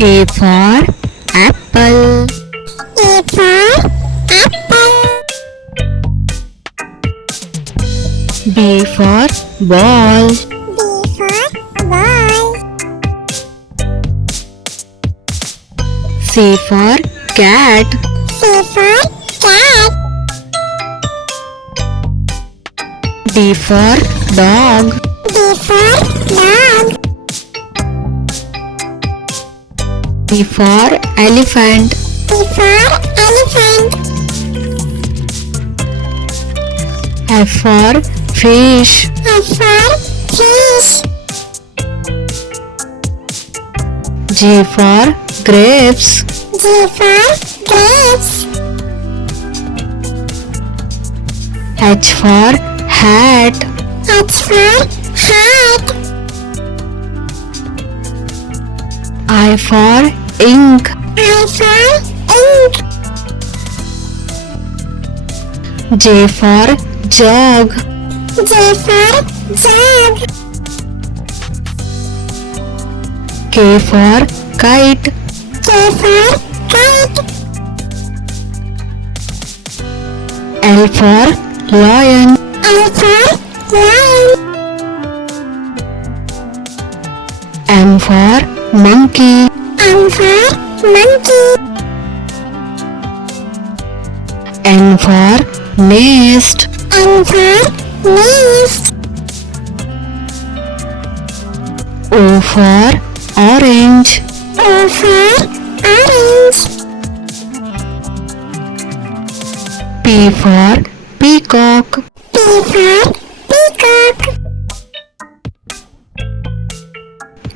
A for apple. A for apple. B for ball. B for ball. C for cat. C for cat. D for dog. D for dog. E for elephant. E for elephant. F for fish. F for fish. G for grapes. G for grapes. H for hat. H for hat. I for ink. I for ink. J for jug. J for jug. K for kite. K for kite. L for lion. L for lion. M for monkey. M for monkey. N for nest. N for nest. O for orange. O for orange. P for peacock. P for peacock.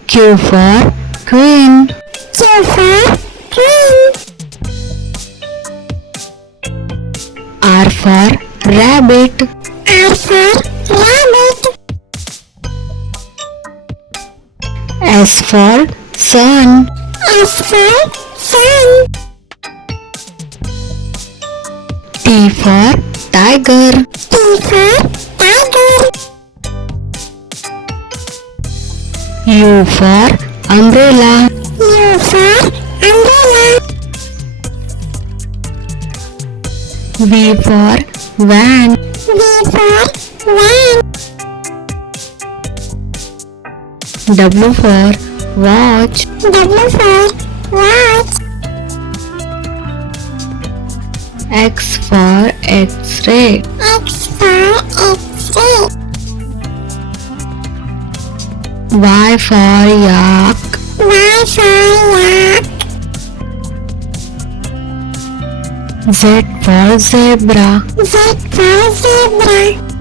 Q for queen. Q for queen. R for rabbit. R for rabbit. S for sun. S for sun. T for tiger. T for tiger. U for umbrella. U for umbrella. V for van. V for van. W for watch. W for watch. X for X-ray. X for X-ray. Y for yak. Y for yak. Z for zebra. Z for zebra.